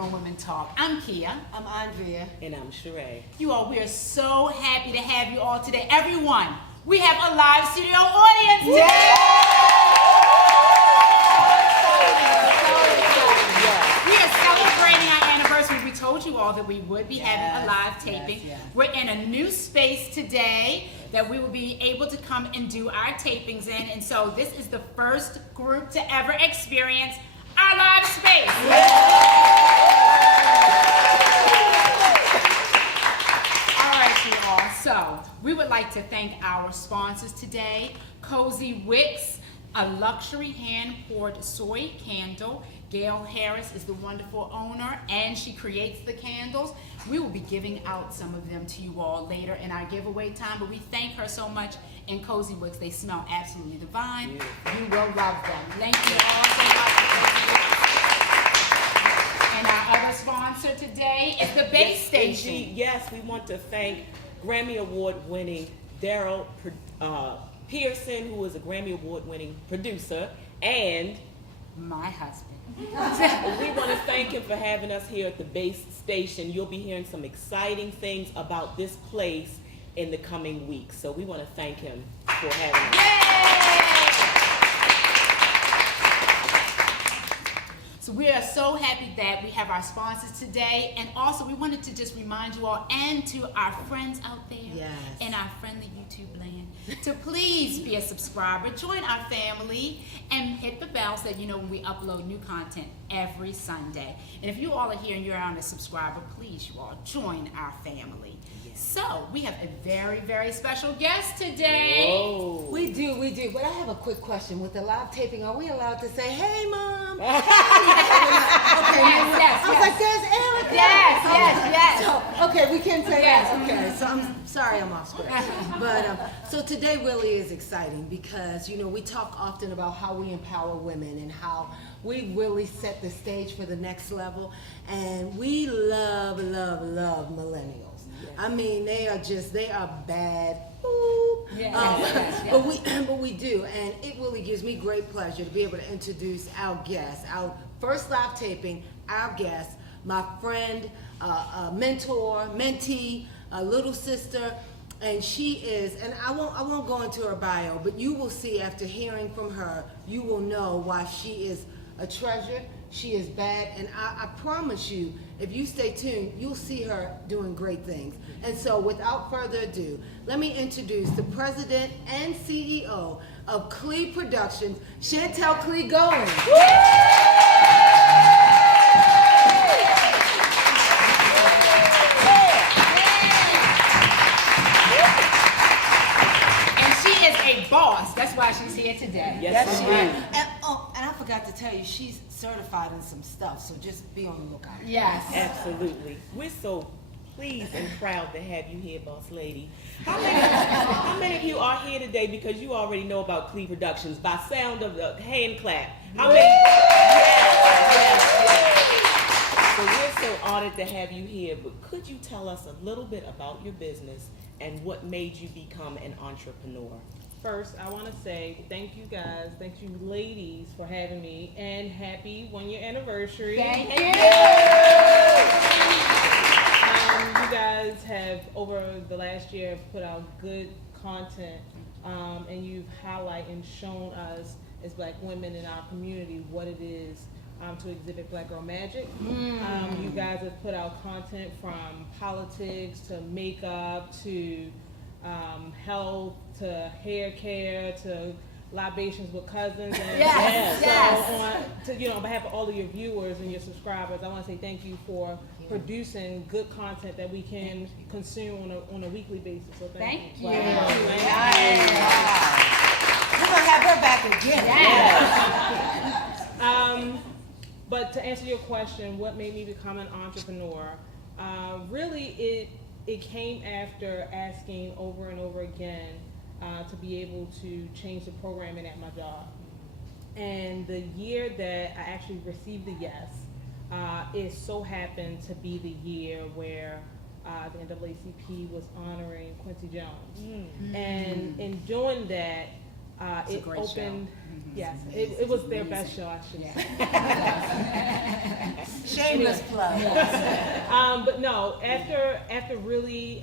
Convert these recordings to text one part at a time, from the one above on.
Grown Women Talk. I'm Kia. I'm Andrea. And I'm Sheree. You all, we are so happy to have you all today. Everyone, we have a live studio audience today. We are celebrating our anniversary. We told you all that we would be having a live taping. Yes. We're in a new space today that we will be able to come and do our tapings in. And so this is the first group to ever experience our live space. All right, you all. So we would like to thank our sponsors today. Cozy Wicks, a luxury hand-poured soy candle. Gail Harris is the wonderful owner, and she creates the candles. We will be giving out some of them to you all later in our giveaway time, but we thank her so much. And Cozy Wicks, they smell absolutely divine. Yeah. You will love them. Thank you all so much. And our other sponsor today is the Base Station. Yes, we want to thank Grammy Award-winning Daryl Pearson, who is a Grammy Award-winning producer, and my husband. We want to thank him for having us here at the Base Station. You'll be hearing some exciting things about this place in the coming weeks. So we want to thank him for having us. Yay! So we are so happy that we have our sponsors today. And also we wanted to just remind you all and to our friends out there in our friendly YouTube land to please be a subscriber, join our family, and hit the bell so that you know when we upload new content every Sunday. And if you all are here and you're on a subscriber, please you all join our family. So we have a very, very special guest today. Whoa. We do. But I have a quick question. With the live taping, are we allowed to say, "Hey, Mom"? Okay, yes. I was like, "There's Erica." Yes. So, okay, we can say that. Okay, so I'm sorry I'm off script. But so today really is exciting because we talk often about how we empower women and how we really set the stage for the next level, and we love millennials. I mean, they are bad. But we do, and it really gives me great pleasure to be able to introduce our guest, our first live taping, our guest, my friend, mentor, mentee, little sister, and she is, and I won't go into her bio, but you will see after hearing from her, you will know why she is a treasure. She is bad, and I promise you, if you stay tuned, you'll see her doing great things. And so without further ado, let me introduce the president and CEO of Clea Productions, Chantel Clea Goins. And she is a boss. That's why she's here today. Yes, she is. And I forgot to tell you, she's certified in some stuff, so just be on the lookout. Yes. Absolutely. We're so pleased and proud to have you here, boss lady. How many of you are here today because you already know about Clea Productions by sound of the hand clap? How many? Yes. So we're so honored to have you here, but could you tell us a little bit about your business and what made you become an entrepreneur? First, I want to say thank you guys, thank you ladies for having me, and happy 1 year anniversary. Thank you. You guys have, over the last year, put out good content, and you've highlighted and shown us as Black women in our community what it is to exhibit Black Girl Magic. You guys have put out content from politics to makeup to health to hair care to libations with cousins. And on behalf of all of your viewers and your subscribers, I want to say thank you for producing good content that we can consume on a weekly basis. So thank you. Wow. We're going to have her back again. Yes. But to answer your question, what made me become an entrepreneur? Really, it came after asking over and over again to be able to change the programming at my job. And the year that I actually received the yes, it so happened to be the year where the NAACP was honoring Quincy Jones. And in doing that, It's a it great show. opened. Yes, it was their best show, I should say. Shameless plug. But no, after really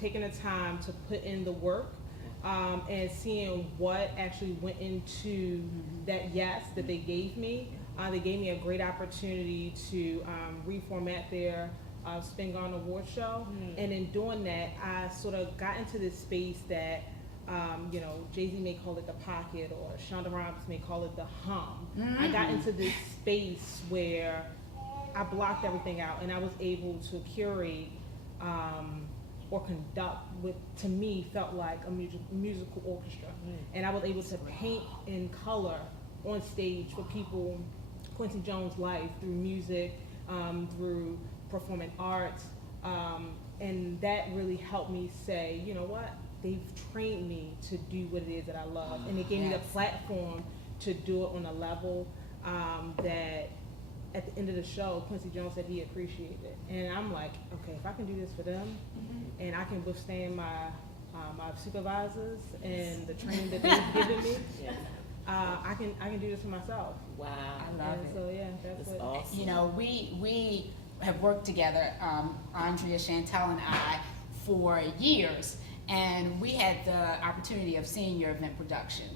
taking the time to put in the work and seeing what actually went into that yes that they gave me a great opportunity to reformat their Spin Gone Award show. And in doing that, I sort of got into this space that Jay-Z may call it the pocket, or Shonda Rhimes may call it the hum. I got into this space where I blocked everything out, and I was able to curate or conduct what to me felt like a musical orchestra. And I was able to paint in color on stage for people Quincy Jones' life through music, through performing arts, and that really helped me say, you know what? They've trained me to do what it is that I love, and they gave me the platform to do it on a level that at the end of the show, Quincy Jones said he appreciated it. And I'm like, okay, if I can do this for them, and I can withstand my my supervisors and the training that they've given me, I can do this for myself. Wow. I love it. So yeah, that's what. Awesome. You know, we have worked together, Andrea, Chantel, and I, for years, and we had the opportunity of seeing your event production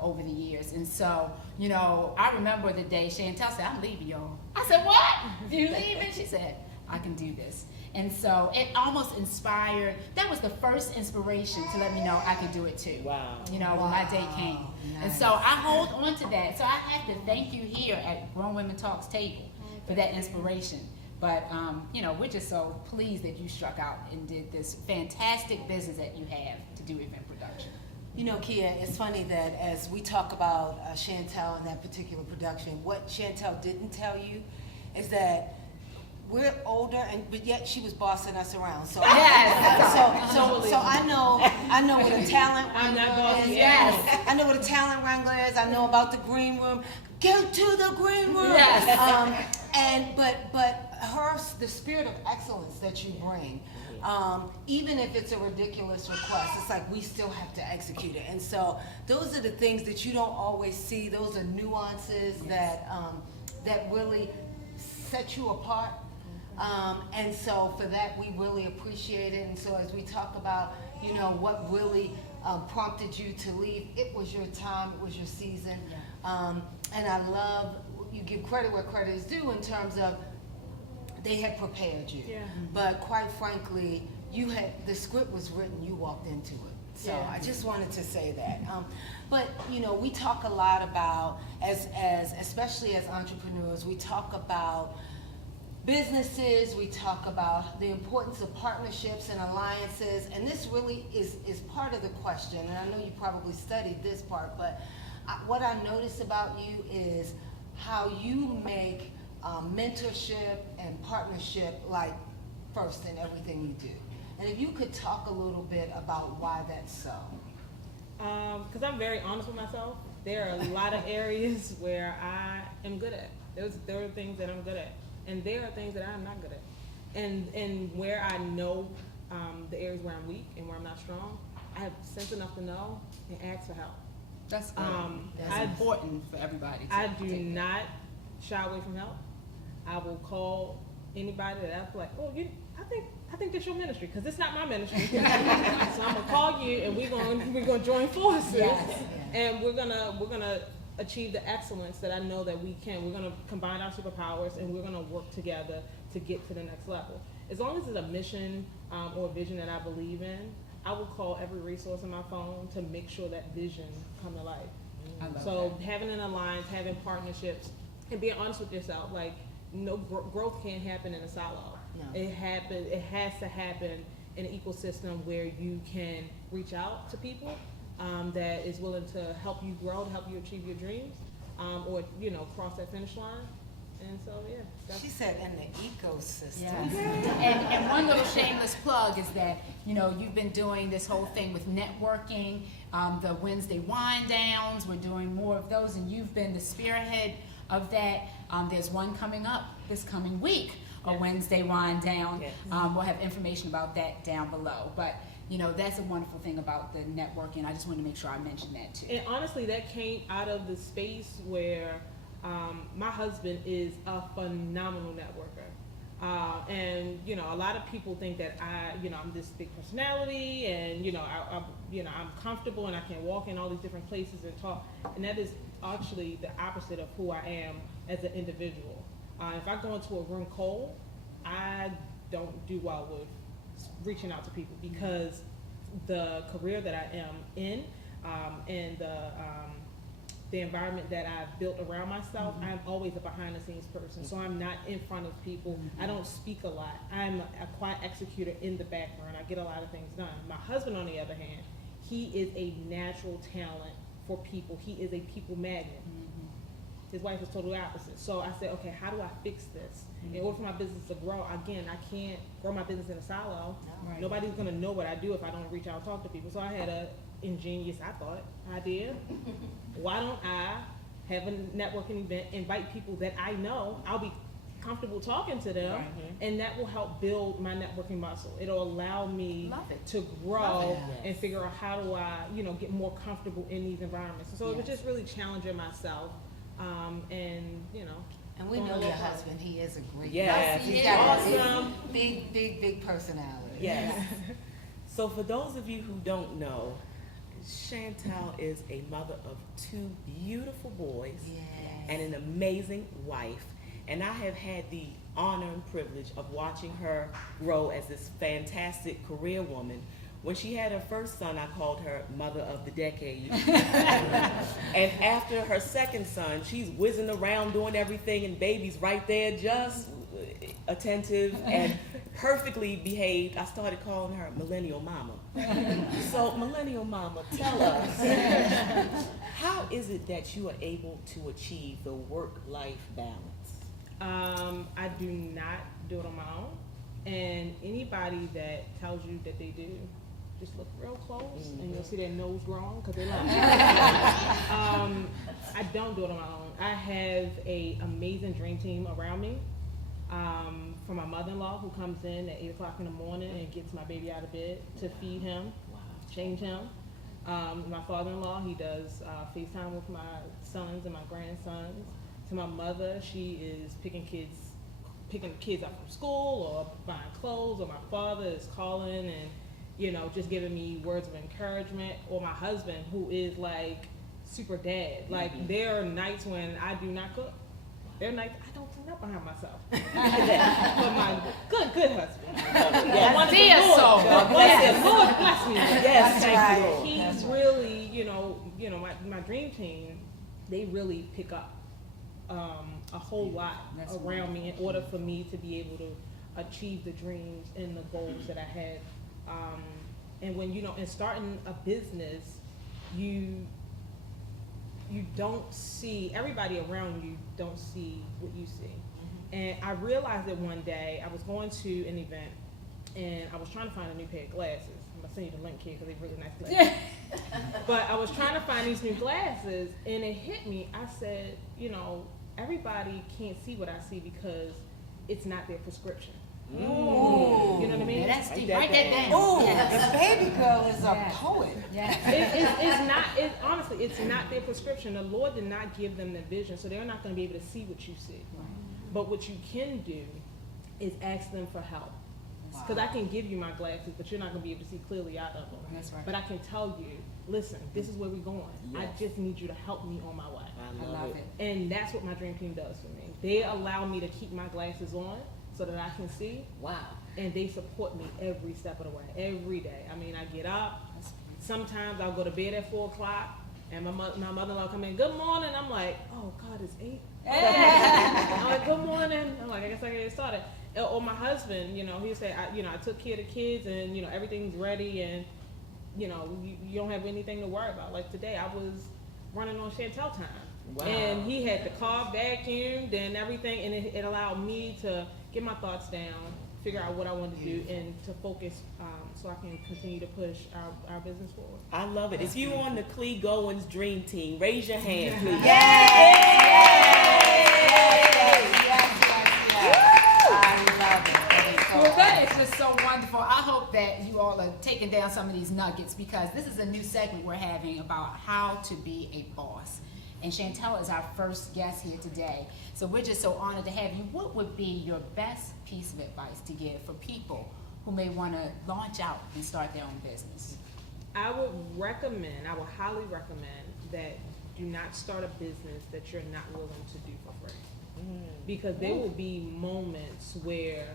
over the years. And so, you know, I remember the day Chantel said, "I'm leaving, y'all." I said, "What? You leaving?" She said, "I can do this." And so it almost inspired, that was the first inspiration to let me know I could do it too. Wow. You know, when my day came. And so I hold on to that. So I have to thank you here at Grown Women Talks table for that inspiration. But, you know, we're just so pleased that you struck out and did this fantastic business that you have to do event production. You know, Kia, it's funny that as we talk about Chantel and that particular production, what Chantel didn't tell you is that we're older, but yet she was bossing us around. So Yes. so I know what a talent I'm not wrangler bossing is. you. Yes. I know what a talent wrangler is. I know about the green room. Get to the green room. Yes. But the spirit of excellence that you bring, even if it's a ridiculous request, it's like we still have to execute it. And so those are the things that you don't always see. Those are nuances that really set you apart. And so for that, we really appreciate it. And so as we talk about, you know, what really prompted you to leave, it was your time, it was your season. And I love, you give credit where credit is due in terms of they had prepared you. Yeah. But quite frankly, the script was written, you walked into it. So Yeah. I just wanted to say that. But you know, we talk a lot about, especially as entrepreneurs, we talk about businesses, we talk about the importance of partnerships and alliances, and this really is part of the question, and I know you probably studied this part, but what I notice about you is how you make mentorship and partnership like first in everything you do. And if you could talk a little bit about why that's so. Because I'm very honest with myself. There are a lot of areas where I am good at. There are things that I'm good at, and there are things that I'm not good at. And where I know the areas where I'm weak and where I'm not strong, I have sense enough to know and ask for help. That's good. That's I- important for everybody to I do take that. not shy away from help. I will call anybody that I feel like, oh, I think that's your ministry, because it's not my ministry. So I'm gonna call you, and we're gonna join forces, Yes. and we're gonna achieve the excellence that I know that we can. We're gonna combine our superpowers, and we're gonna work together to get to the next level. As long as it's a mission or a vision that I believe in, I will call every resource on my phone to make sure that vision come to life. I love So having an alliance, having partnerships, and being honest with yourself, like no growth can't happen in a silo. No. It has to happen in an ecosystem where you can reach out to people that is willing to help you grow, to help you achieve your dreams, or cross that finish line. And so She said in the ecosystem. Yes. And one little shameless plug is that, you've been doing this whole thing with networking, the Wednesday wind downs, we're doing more of those, and you've been the spearhead of that. There's one coming up this coming week, a Wednesday wind down. Yes. We'll have information about that down below. But you know, that's a wonderful thing about the networking. I just wanted to make sure I mentioned that too. And honestly, that came out of the space where my husband is a phenomenal networker. And you know, a lot of people think that I'm this big personality, and I'm comfortable and I can walk in all these different places and talk. And that is actually the opposite of who I am as an individual. If I go into a room cold, I don't do well with reaching out to people, because the career that I am in, and the environment that I've built around myself, I'm always a behind the scenes person. So I'm not in front of people. I don't speak a lot. I'm a quiet executor in the background. I get a lot of things done. My husband, on the other hand, he is a natural talent for people. He is a people magnet. His wife is totally opposite. So I said, okay, how do I fix this? In order for my business to grow, again, I can't grow my business in a silo. Right. Nobody's gonna know what I do if I don't reach out and talk to people. So I had a ingenious, idea. Why don't I have a networking event, invite people that I know, I'll be comfortable talking to them, and that will help build my networking muscle. It'll allow me to grow and figure out how do I, get more comfortable in these environments. So it was just really challenging myself. And we know your husband, he is a great Yes, person. he's He's got awesome. a big personality. Yes. So for those of you who don't know, Chantel is a mother of 2 beautiful boys and an amazing wife. And I have had the honor and privilege of watching her grow as this fantastic career woman. When she had her first son, I called her Mother of the Decade. And after her second son, she's whizzing around doing everything, and baby's right there, just attentive and perfectly behaved. I started calling her Millennial Mama. So, Millennial Mama, tell us, how is it that you are able to achieve the work-life balance? I do not do it on my own. And anybody that tells you that they do, just look real close and you'll see their nose growing, because they love it. I don't do it on my own. I have an amazing dream team around me. From my mother-in-law, who comes in at 8 o'clock in the morning and gets my baby out of bed to feed him, change him. My father-in-law, he does FaceTime with my sons and my grandsons. To my mother, she is picking the kids up from school or buying clothes, or my father is calling and just giving me words of encouragement. Or my husband, who is like super dad. Like there are nights when I do not cook. There are nights I don't clean up behind myself. But my good husband. Lord bless me. Yes, thank you, Lord. He's really, my dream team, they really pick up a whole lot around me in order for me to be able to achieve the dreams and the goals that I had. And when in starting a business, you don't see, everybody around you don't see what you see. And I realized that one day I was going to an event and I was trying to find a new pair of glasses. I'm gonna send you the link here because they're really nice glasses. But I was trying to find these new glasses, and it hit me. I said, everybody can't see what I see because it's not their prescription. Ooh. You know what I mean? That's deep. Write Write that that down. down. The baby girl is a poet. Honestly, it's not their prescription. The Lord did not give them the vision, so they're not going to be able to see what you see. But what you can do is ask them for help. Because I can give you my glasses, but you're not going to be able to see clearly out of them. That's right. But I can tell you, listen, this is where we're going. Yes. I just need you to help me on my way. I love it. And that's what my dream team does for me. They allow me to keep my glasses on so that I can see. Wow. And they support me every step of the way, every day. I mean, I get up. Sometimes I'll go to bed at 4 o'clock, and my mother-in-law come in, good morning. I'm like, oh God, it's 8. I'm like, good morning. I'm like, I guess I can get started. Or my husband, he'll say, I took care of the kids, and everything's ready, and you don't have anything to worry about. Like today, I was running on Chantel time. Wow. And he had the car vacuumed and everything, and it allowed me to get my thoughts down, figure out what I wanted to do, and to focus so I can continue to push our business forward. I love it. If you on the Clea Goins dream team, raise your hand, please. I love it. Well, that is just so wonderful. I hope that you all are taking down some of these nuggets, because this is a new segment we're having about how to be a boss. And Chantel is our first guest here today. So we're just so honored to have you. What would be your best piece of advice to give for people who may want to launch out and start their own business? I would highly recommend that do not start a business that you're not willing to do for free. Because there will be moments where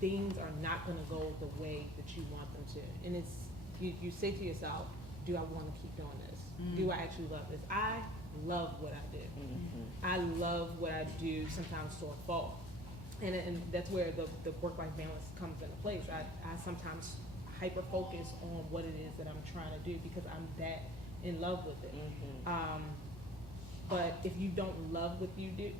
things are not going to go the way that you want them to. And it's, you say to yourself, do I want to keep doing this? Do I actually love this? I love what I do. I love what I do, sometimes to a fault. And that's where the work-life balance comes into place. I sometimes hyper-focus on what it is that I'm trying to do because I'm that in love with it. But if you don't love what you do,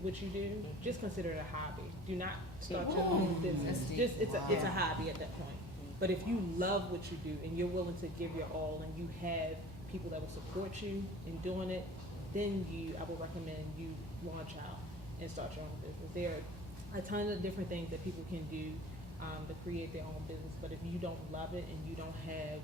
just consider it a hobby. Do not start your own business. Just it's a hobby at that point. But if you love what you do and you're willing to give your all, and you have people that will support you in doing it, then I would recommend you launch out and start your own business. There are a ton of different things that people can do to create their own business. But if you don't love it and you don't have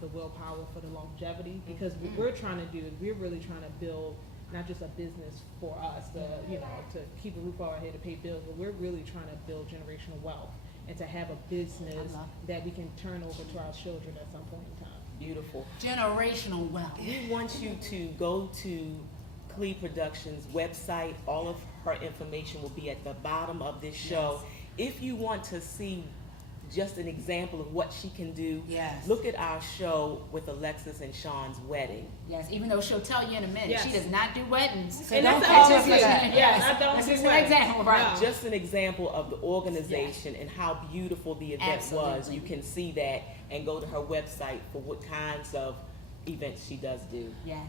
the willpower for the longevity, because what we're trying to do is we're really trying to build not just a business for us, to keep a roof over our head, to pay bills, but we're really trying to build generational wealth and to have a business that we can turn over to our children at some point in time. Beautiful. Generational wealth. We want you to go to Clea Productions website. All of her information will be at the bottom of this show. If you want to see just an example of what she can do, look at our show with Alexis and Sean's wedding. Yes, even though she'll tell you in a minute, she does not do weddings. So And don't that's call all her for it that. is. Yes, I don't this do is an weddings. example, right? No. Just an example of the organization and how beautiful the event was. Absolutely. You can see that and go to her website for what kinds of events she does do. Yes.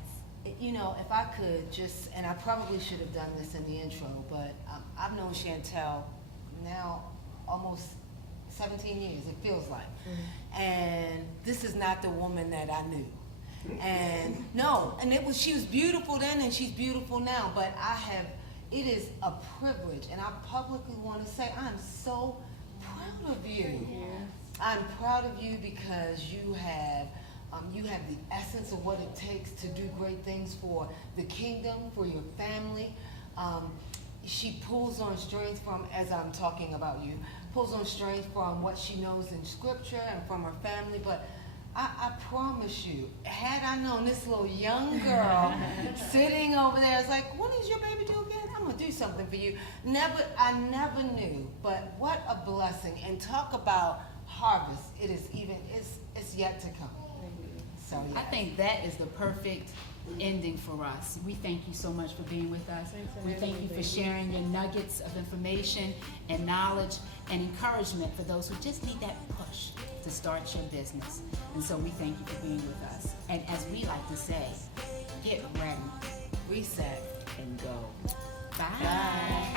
You know, if I could just, and I probably should have done this in the intro, but I've known Chantel now almost 17 years, it feels like. And this is not the woman that I knew. And no, and she was beautiful then and she's beautiful now, but it is a privilege, and I publicly want to say I'm so proud of you. I'm proud of you because you have the essence of what it takes to do great things for the kingdom, for your family. She pulls on strength from, as I'm talking about you, pulls on strength from what she knows in scripture and from her family. But I promise you, had I known this little young girl sitting over there, it's like, when is your baby due again? I'm gonna do something for you. I never knew, but what a blessing. And talk about harvest. It's yet to come. So, I think that is the perfect ending for us. We thank you so much for being with us. We thank you for sharing your nuggets of information and knowledge and encouragement for those who just need that push to start your business. And so we thank you for being with us. And as we like to say, get ready, reset, And go. Bye.